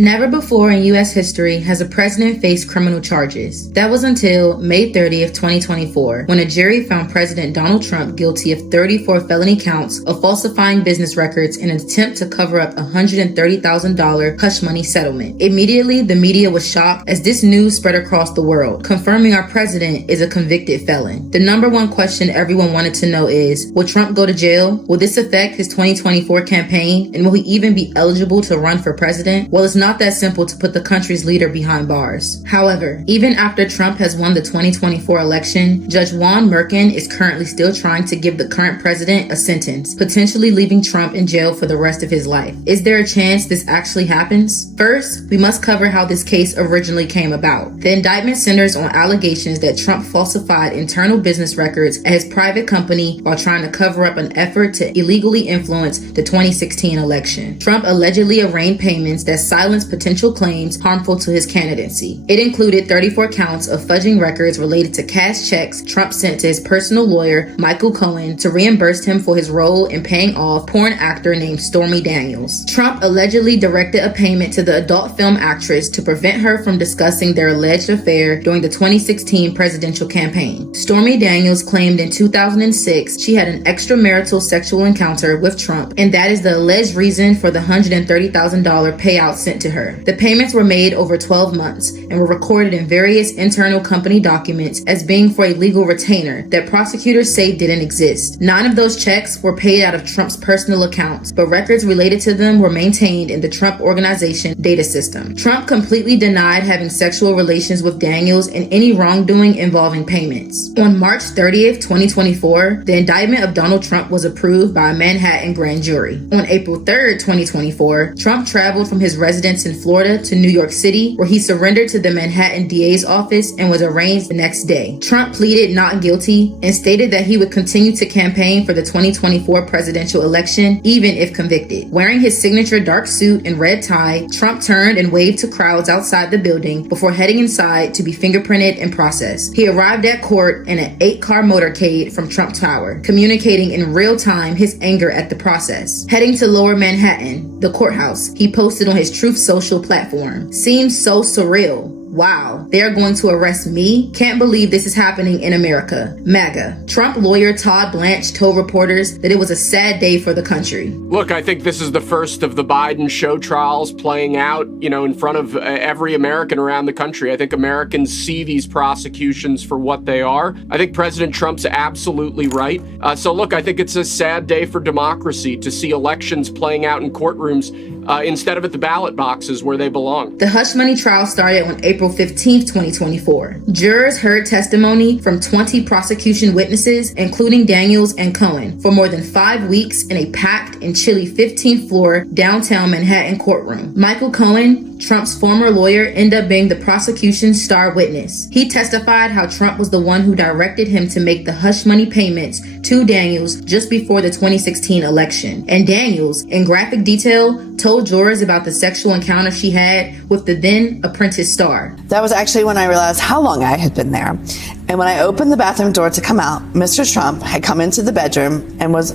Never before in U.S. history has a president faced criminal charges. That was until May 30th, 2024, when a jury found President Donald Trump guilty of 34 felony counts of falsifying business records in an attempt to cover up a $130,000 hush money settlement. Immediately, the media was shocked as this news spread across the world, confirming our president is a convicted felon. The number one question everyone wanted to know is, will Trump go to jail? Will this affect his 2024 campaign? And will he even be eligible to run for president? Well, it's not that simple to put the country's leader behind bars. However, even after Trump has won the 2024 election, Judge Juan Merkin is currently still trying to give the current president a sentence, potentially leaving Trump in jail for the rest of his life. Is there a chance this actually happens? First, we must cover how this case originally came about. The indictment centers on allegations that Trump falsified internal business records at his private company while trying to cover up an effort to illegally influence the 2016 election. Trump allegedly arranged payments that silenced potential claims harmful to his candidacy. It included 34 counts of fudging records related to cash checks Trump sent to his personal lawyer, Michael Cohen, to reimburse him for his role in paying off porn actor named Stormy Daniels. Trump allegedly directed a payment to the adult film actress to prevent her from discussing their alleged affair during the 2016 presidential campaign. Stormy Daniels claimed in 2006 she had an extramarital sexual encounter with Trump, and that is the alleged reason for the $130,000 payout sent to her. The payments were made over 12 months and were recorded in various internal company documents as being for a legal retainer that prosecutors say didn't exist. 9 of those checks were paid out of Trump's personal accounts, but records related to them were maintained in the Trump Organization data system. Trump completely denied having sexual relations with Daniels and any wrongdoing involving payments. On March 30th, 2024, the indictment of Donald Trump was approved by a Manhattan grand jury. On April 3rd, 2024, Trump traveled from his residence in Florida to New York City, where he surrendered to the Manhattan DA's office and was arraigned the next day. Trump pleaded not guilty and stated that he would continue to campaign for the 2024 presidential election, even if convicted. Wearing his signature dark suit and red tie, Trump turned and waved to crowds outside the building before heading inside to be fingerprinted and processed. He arrived at court in an 8-car motorcade from Trump Tower, communicating in real time his anger at the process. Heading to Lower Manhattan, the courthouse, he posted on his Truth Social platform, "Seems so surreal. Wow, they're going to arrest me? Can't believe this is happening in America. MAGA." Trump lawyer Todd Blanche told reporters that it was a sad day for the country. Look, I think this is the first of the Biden show trials playing out, in front of every American around the country. I think Americans see these prosecutions for what they are. I think President Trump's absolutely right. So look, I think it's a sad day for democracy to see elections playing out in courtrooms instead of at the ballot boxes where they belong. The hush money trial started on April 15th, 2024. Jurors heard testimony from 20 prosecution witnesses, including Daniels and Cohen, for more than 5 weeks in a packed and chilly 15th floor downtown Manhattan courtroom. Michael Cohen, Trump's former lawyer, ended up being the prosecution's star witness. He testified how Trump was the one who directed him to make the hush money payments to Daniels just before the 2016 election. And Daniels, in graphic detail, told jurors about the sexual encounter she had with the then apprentice star. That was actually when I realized how long I had been there. And when I opened the bathroom door to come out, Mr. Trump had come into the bedroom and was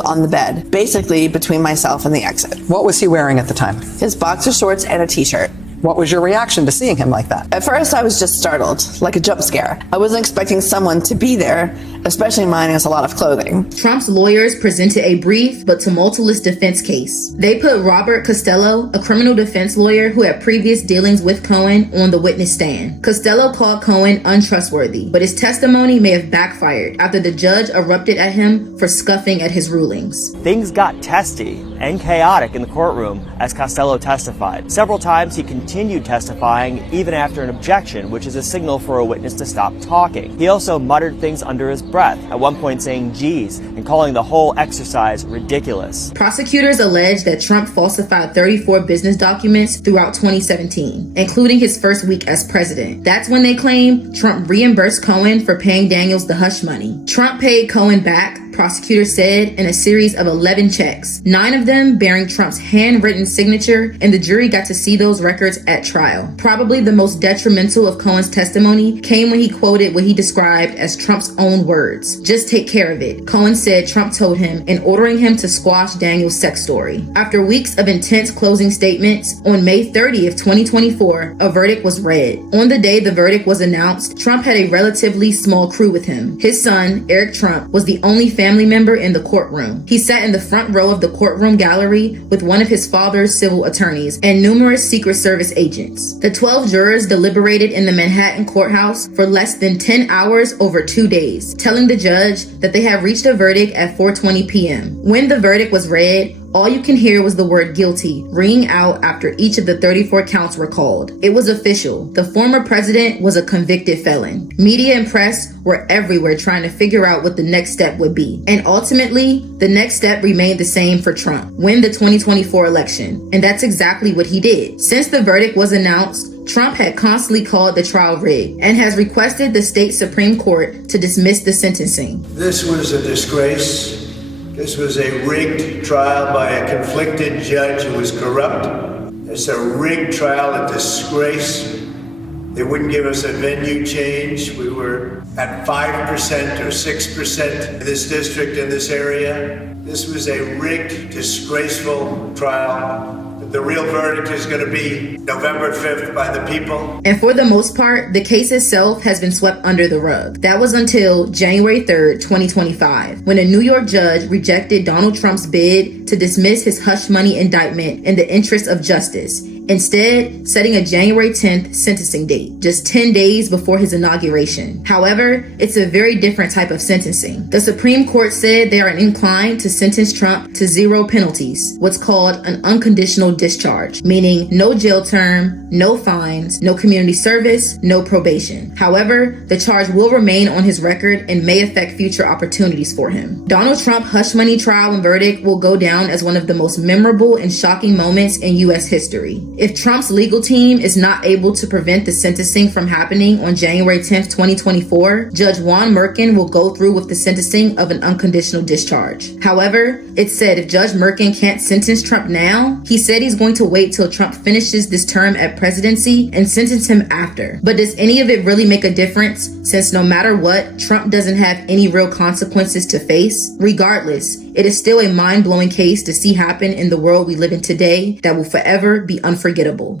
on the bed, basically between myself and the exit. What was he wearing at the time? His boxer shorts and a t-shirt. What was your reaction to seeing him like that? At first, I was just startled, like a jump scare. I wasn't expecting someone to be there, especially minus a lot of clothing. Trump's lawyers presented a brief but tumultuous defense case. They put Robert Costello, a criminal defense lawyer who had previous dealings with Cohen, on the witness stand. Costello called Cohen untrustworthy, but his testimony may have backfired after the judge erupted at him for scuffing at his rulings. Things got testy and chaotic in the courtroom as Costello testified. Several times he continued testifying even after an objection, which is a signal for a witness to stop talking. He also muttered things under his breath, at one point saying "geez" and calling the whole exercise ridiculous. Prosecutors allege that Trump falsified 34 business documents throughout 2017, including his first week as president. That's when they claim Trump reimbursed Cohen for paying Daniels the hush money. Trump paid Cohen back, prosecutors said, in a series of 11 checks, 9 of them bearing Trump's handwritten signature, and the jury got to see those records at trial. Probably the most detrimental of Cohen's testimony came when he quoted what he described as Trump's own words. "Just take care of it," Cohen said Trump told him in ordering him to squash Daniel's sex story. After weeks of intense closing statements, on May 30th, 2024, a verdict was read. On the day the verdict was announced, Trump had a relatively small crew with him. His son, Eric Trump, was the only family member in the courtroom. He sat in the front row of the courtroom gallery with one of his father's civil attorneys and numerous Secret Service agents. The 12 jurors deliberated in the Manhattan courthouse for less than 10 hours over 2 days, telling the judge that they had reached a verdict at 4:20 p.m. When the verdict was read, all you can hear was the word guilty ringing out after each of the 34 counts were called. It was official. The former president was a convicted felon. Media and press were everywhere trying to figure out what the next step would be. And ultimately, the next step remained the same for Trump: win the 2024 election. And that's exactly what he did. Since the verdict was announced, Trump had constantly called the trial rigged and has requested the state Supreme Court to dismiss the sentencing. This was a disgrace. This was a rigged trial by a conflicted judge who was corrupt. It's a rigged trial, a disgrace. They wouldn't give us a venue change. We were at 5% or 6% in this district, in this area. This was a rigged, disgraceful trial. The real verdict is going to be November 5th by the people. And for the most part, the case itself has been swept under the rug. That was until January 3rd, 2025, when a New York judge rejected Donald Trump's bid to dismiss his hush money indictment in the interest of justice, instead setting a January 10th sentencing date, just 10 days before his inauguration. However, it's a very different type of sentencing. The Supreme Court said they are inclined to sentence Trump to 0 penalties, what's called an unconditional discharge, meaning no jail term, no fines, no community service, no probation. However, the charge will remain on his record and may affect future opportunities for him. Donald Trump hush money trial and verdict will go down as one of the most memorable and shocking moments in U.S. history. If Trump's legal team is not able to prevent the sentencing from happening on January 10th, 2024, Judge Juan Merkin will go through with the sentencing of an unconditional discharge. However, it's said if Judge Merkin can't sentence Trump now, he said he's going to wait till Trump finishes this term at presidency and sentence him after. But does any of it really make a difference, since no matter what, Trump doesn't have any real consequences to face? Regardless, it is still a mind-blowing case to see happen in the world we live in today that will forever be unforgettable.